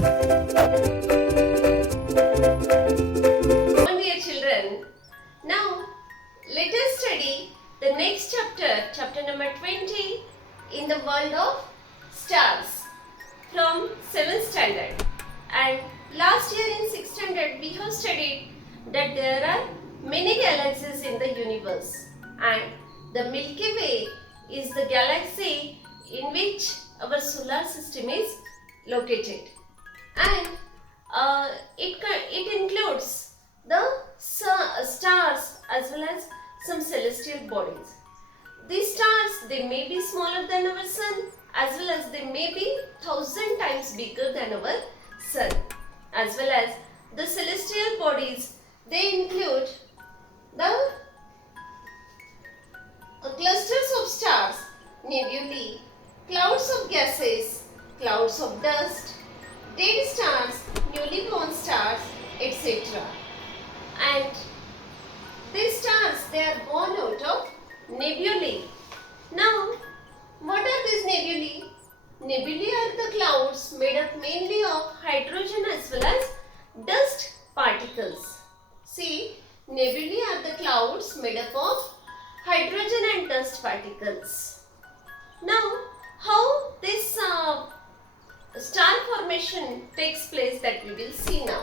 Dear children, now let us study the next chapter, chapter number 20, in the world of stars from 7th standard. And last year in 6th standard we have studied that there are many galaxies in the universe, and the Milky Way is the galaxy in which our solar system is located, and it includes the stars as well as some celestial bodies. These stars, they may be smaller than our sun, as well as they may be 1,000 times bigger than our sun. As well as the celestial bodies, they include the clusters of stars, nebulae, clouds of gases, clouds of dust, dead stars, newly born stars, etc. And these stars, they are born out of nebulae. Now, what are these nebulae? Nebulae are the clouds made up mainly of hydrogen as well as dust particles. See, nebulae are the clouds made up of hydrogen and dust particles. Now, how this star formation takes place, that we will see now.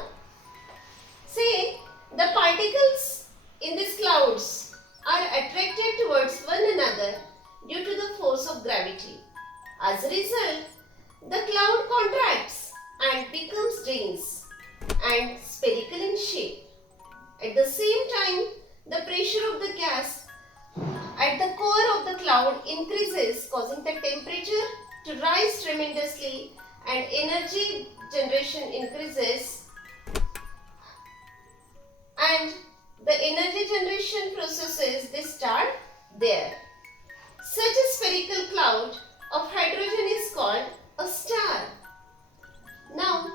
See, the particles in these clouds are attracted towards one another due to the force of gravity. As a result, the cloud contracts and becomes dense and spherical in shape. At the same time, the pressure of the gas at the core of the cloud increases, causing the temperature to rise tremendously, and energy generation increases, and the energy generation processes they start there. Such a spherical cloud of hydrogen is called a star. Now,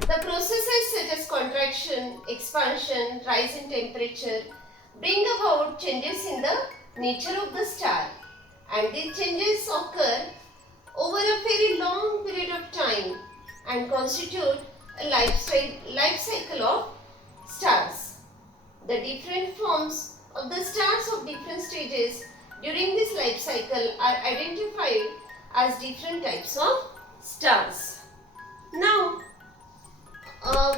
the processes such as contraction, expansion, rise in temperature bring about changes in the nature of the star, and these changes occur over a very long period of time and constitute a life cycle of stars. The different forms of the stars of different stages during this life cycle are identified as different types of stars. Now,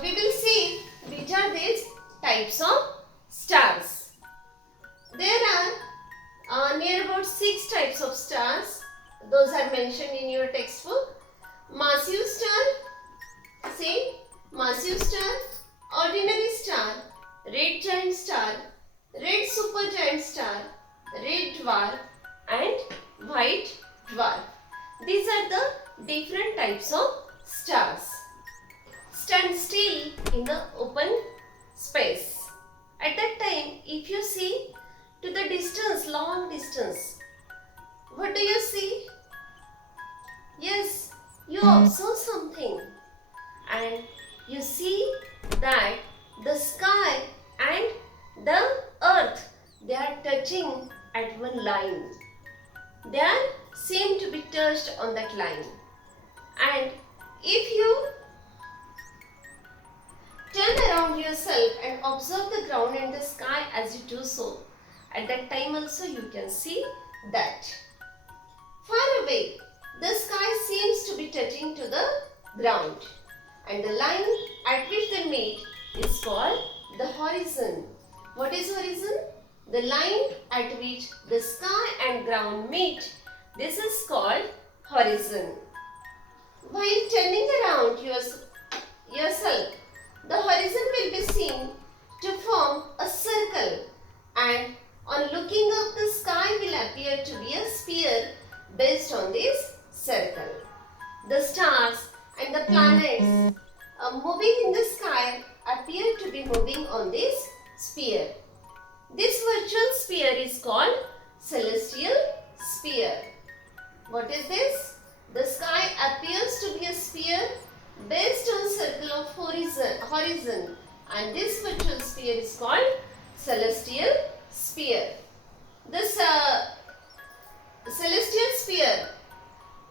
we will see which are these types of stars. There are near about 6 types of stars. Those are mentioned in your textbook. Massive star, see, massive star, ordinary star, red giant star, red supergiant star, red dwarf, and white dwarf. These are the different types of stars. Stand still in the open space. At that time, if you see to the distance, long distance, what do you see? Yes, you observe something, and you see that the sky and the earth, they are touching at one line. They are seem to be touched on that line. And if you turn around yourself and observe the ground and the sky as you do so, at that time also you can see that. Far away, the sky seems to be touching to the ground, and the line at which they meet is called the horizon. What is horizon? The line at which the sky and ground meet. This is called horizon. While turning around yourself, the horizon will be seen to form a circle, and on looking up, the sky will appear to be a sphere based on this circle. The stars and the planets moving in the sky appear to be moving on this sphere. This virtual sphere is called celestial sphere. What is this? The sky appears to be a sphere based on circle of horizon, and this virtual sphere is called celestial sphere. This celestial sphere,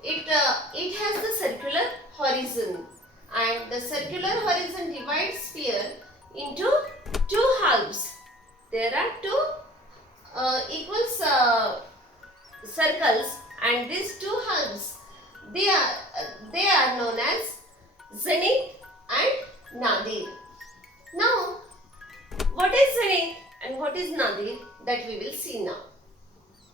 it has the circular horizon, and the circular horizon divides sphere into two halves. There are two equal circles, and these two halves, they are known as zenith and nadir. Now, what is zenith and what is nadir, that we will see now.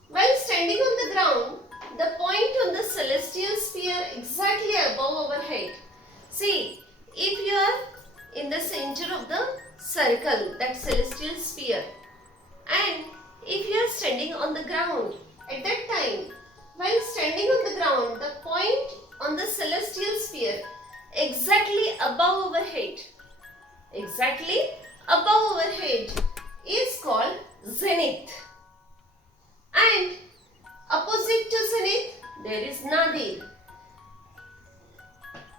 While standing on the ground, the point on the celestial sphere exactly above our head. See, if you are in the center of the circle, that celestial sphere, and if you are standing on the ground, at that time, while standing on the ground, the point on the celestial sphere exactly above our head, is called zenith. And opposite to zenith, there is nadir.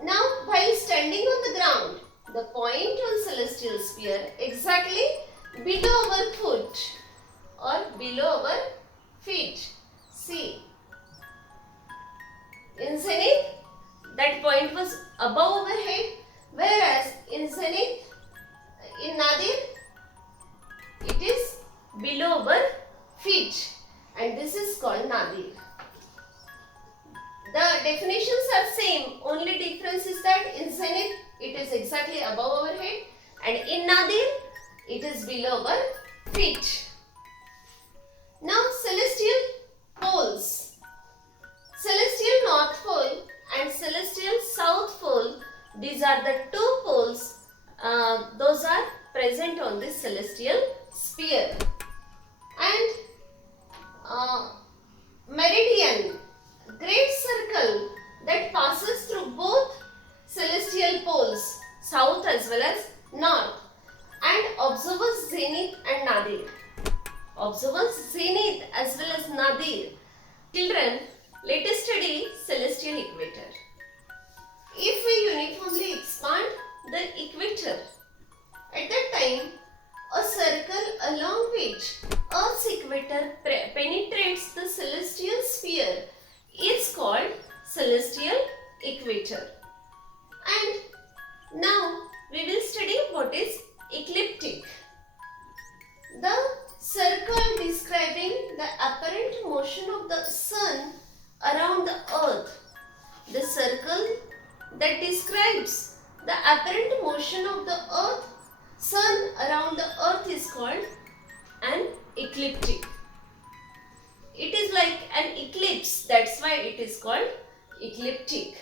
Now, while standing on the ground, the point on celestial sphere exactly below our foot or below our feet. See, in zenith, that point was above our head, whereas in nadir, it is below our feet, and this is called nadir. The definitions are same, only difference is that in zenith it is exactly above our head, and in nadir it is below our feet. Now, celestial poles. Celestial North Pole and celestial South Pole, these are the two poles, those are present on this celestial sphere. And meridian, great circle that passes through both celestial poles, south as well as north, and observers zenith and nadir. Observers zenith as well as nadir. Children, let us study celestial equator. If we uniformly expand the equator, at that time, a circle along which Earth's equator penetrates the celestial sphere is called celestial equator. And now we will study what is ecliptic. The circle describing the apparent motion of the sun around the earth. The circle that describes the apparent motion of the sun around the earth is called an ecliptic. It is like an eclipse, that's why it is called ecliptic.